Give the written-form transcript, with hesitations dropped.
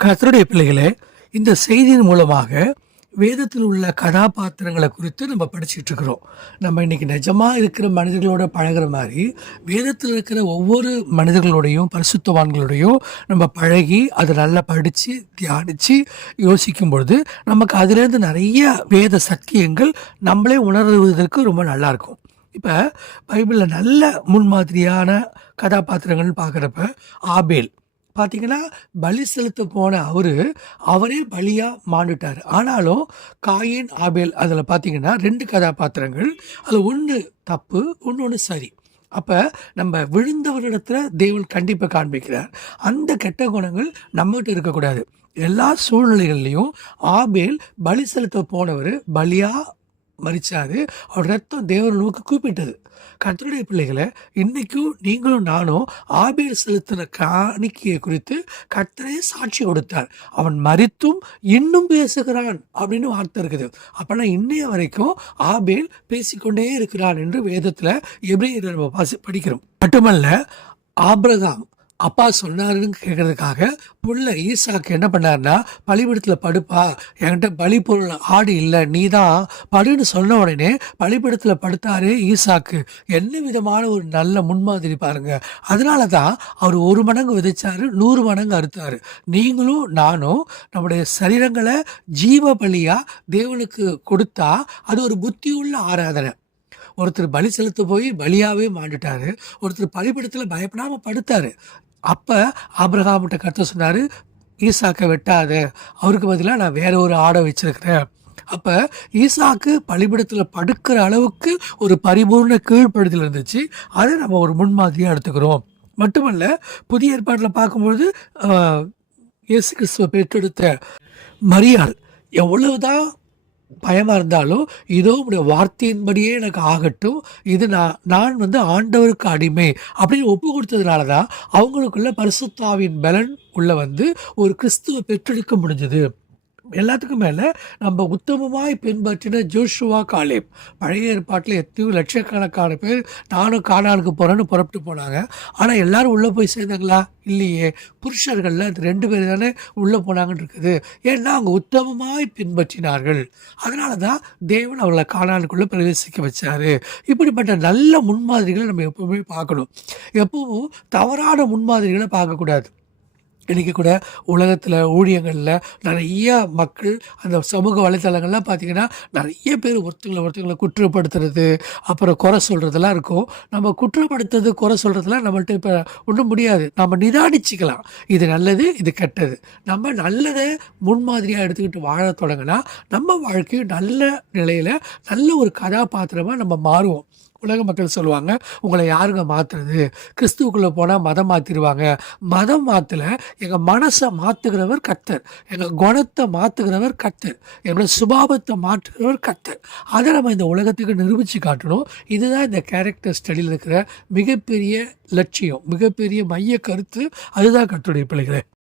கர்த்தருடைய பிள்ளைகளே, இந்த செய்தியின் மூலமாக வேதத்தில் உள்ள கதாபாத்திரங்களை குறித்து நம்ம படிச்சுட்டு இருக்கிறோம். நம்ம இன்னைக்கு நிஜமா இருக்கிற மனிதர்களோட பழகுற மாதிரி, வேதத்தில் இருக்கிற ஒவ்வொரு மனிதர்களோடையும் பரிசுத்தவான்களோடையும் நம்ம பழகி அதை நல்லா படித்து தியானித்து யோசிக்கும் பொழுது நமக்கு அதுலேருந்து நிறைய வேத சத்தியங்கள் நம்மளே உணர்வதற்கு ரொம்ப நல்லாயிருக்கும். இப்போ பைபிளில் நல்ல முன்மாதிரியான கதாபாத்திரங்கள்னு பார்க்குறப்ப ஆபேல் பார்த்தீங்கன்னா, பலி செலுத்த போன அவரே பலியா மாண்டுட்டார். ஆனாலும் காயின், ஆபேல் அதில் பார்த்தீங்கன்னா 2 கதாபாத்திரங்கள். அதில் ஒன்று தப்பு, இன்னொன்று சரி. அப்போ நம்ம விழுந்தவரிடத்துல தேவன் கண்டிப்பாக காண்பிக்கிறார். அந்த கெட்ட குணங்கள் நம்மகிட்ட இருக்கக்கூடாது. எல்லா சூழ்நிலைகள்லையும் ஆபேல் பலி செலுத்த போனவர் பலியா மரிச்சாரு. அவர் ரத்தம் தேவன் நோக்கி கூப்பிட்டது. கர்த்தருடைய பிள்ளைகளை, இன்னைக்கும் நீங்களும் நானும் ஆபேல் செலுத்தின காணிக்கையை குறித்து கர்த்தரே சாட்சி கொடுத்தார். அவன் மரித்தும் இன்னும் பேசுகிறான் அப்படின்னு வார்த்தை இருக்குது. அப்பனா இன்னைய வரைக்கும் ஆபேல் பேசிக்கொண்டே இருக்கிறான் என்று வேதத்துல எபிரேயர் நம்ம படிக்கிறோம். மட்டுமல்ல, ஆபிரகாம் அப்பா சொன்னாருன்னு கேட்கறதுக்காக புள்ள ஈசாக்கு என்ன பண்ணாருன்னா, பலிபீடத்தில் படுப்பா, என்கிட்ட பலி பொருள் ஆடு இல்லை, நீ தான் படுன்னு சொன்ன உடனே பலிபீடத்தில் படுத்தாரு ஈசாக்கு. என்ன விதமான ஒரு நல்ல முன்மாதிரி பாருங்க. அதனால தான் அவர் 1 மடங்கு விதைச்சாரு, 100 மடங்கு அறுத்தாரு. நீங்களும் நானும் நம்முடைய சரீரங்களை ஜீவ பலியா தேவனுக்கு கொடுத்தா அது ஒரு புத்தியுள்ள ஆராதனை. ஒருத்தர் பலி செலுத்த போய் பலியாவே மாண்டுட்டாரு, ஒருத்தர் பலிபீடத்தில் பயப்படாம படுத்தாரு. அப்ப ஆபிரகாம்கிட்ட கர்த்தர் சொன்னாரு, ஈசாக்கை வெட்டாத, அவருக்கு பதிலாக நான் வேற ஒரு ஆடை வச்சிருக்கிறேன். அப்ப ஈசாக்கு பலிபீடத்தில் படுக்கிற அளவுக்கு ஒரு பரிபூர்ண கீழ்ப்படுதல் இருந்துச்சு. அதை நம்ம ஒரு முன்மாதிரியா எடுத்துக்கிறோம். மட்டுமல்ல, புதிய ஏற்பாட்டில் பார்க்கும்பொழுது இயேசு கிறிஸ்துவை பெற்றெடுத்த மரியாள் எவ்வளவுதான் பயமாக இருந்தாலும், இதோ உடைய வார்த்தையின்படியே எனக்கு ஆகட்டும், இது நான் ஆண்டவருக்கு அடிமை அப்படின்னு ஒப்பு கொடுத்ததுனால தான் அவங்களுக்குள்ள பரிசுத்தாவின் பலன் உள்ள ஒரு கிறிஸ்துவை பெற்றெடுக்க முடிஞ்சது. எல்லாத்துக்கும் மேலே நம்ம உத்தமமாய் பின்பற்றின ஜோஷுவா, காலேப். பழைய ஏற்பாட்டில் எத்தனையோ லட்சக்கணக்கான பேர் நானும் கானானுக்கு போகிறேன்னு புறப்பட்டு போனாங்க. ஆனால் எல்லாரும் உள்ளே போய் சேர்ந்தாங்களா? இல்லையே. புருஷர்களில் அந்த 2 பேர் தானே உள்ளே போனாங்கன்னு இருக்குது. ஏன்னா அவங்க உத்தமமாய் பின்பற்றினார்கள். அதனால தான் தேவன் அவர்களை கானானுக்குள்ளே பிரவேசிக்க வச்சார். இப்படிப்பட்ட நல்ல முன்மாதிரிகளை நம்ம எப்பவுமே பார்க்கணும். எப்பவும் தவறான முன்மாதிரிகளை பார்க்கக்கூடாது. இன்றைக்கி கூட உலகத்தில் ஊழியங்களில் நிறைய மக்கள் அந்த சமூக வலைத்தளங்கள்லாம் பார்த்திங்கன்னா நிறைய பேர் ஒருத்தங்களை குற்றப்படுத்துறது, அப்புறம் குறை சொல்கிறதெல்லாம் இருக்கும். நம்ம குற்றப்படுத்துறது, குறை சொல்கிறதுலாம் நம்மள்ட்ட இப்போ ஒன்றும் முடியாது. நம்ம நிதானிச்சிக்கலாம், இது நல்லது, இது கெட்டது. நம்ம நல்லதை முன்மாதிரியாக எடுத்துக்கிட்டு வாழ தொடங்கினா நம்ம வாழ்க்கையும் நல்ல நிலையில் நல்ல ஒரு கதாபாத்திரமாக நம்ம மாறுவோம். உலக மக்கள் சொல்லுவாங்க, உங்களை யாருங்க மாற்றுறது? கிறிஸ்துவுக்குள்ளே போனால் மதம் மாற்றிடுவாங்க. மதம் மாற்றலை, எங்கள் மனசை மாற்றுகிறவர் கர்த்தர், எங்கள் குணத்தை மாற்றுகிறவர் கர்த்தர், எங்களோட சுபாவத்தை மாற்றுகிறவர் கர்த்தர். அதை நம்ம இந்த உலகத்துக்கு நிரூபித்து காட்டணும். இதுதான் இந்த கேரக்டர் ஸ்டடியில் இருக்கிற மிகப்பெரிய லட்சியம், மிகப்பெரிய மைய கருத்து. அதுதான் கர்த்தருடைய பிள்ளைகளே.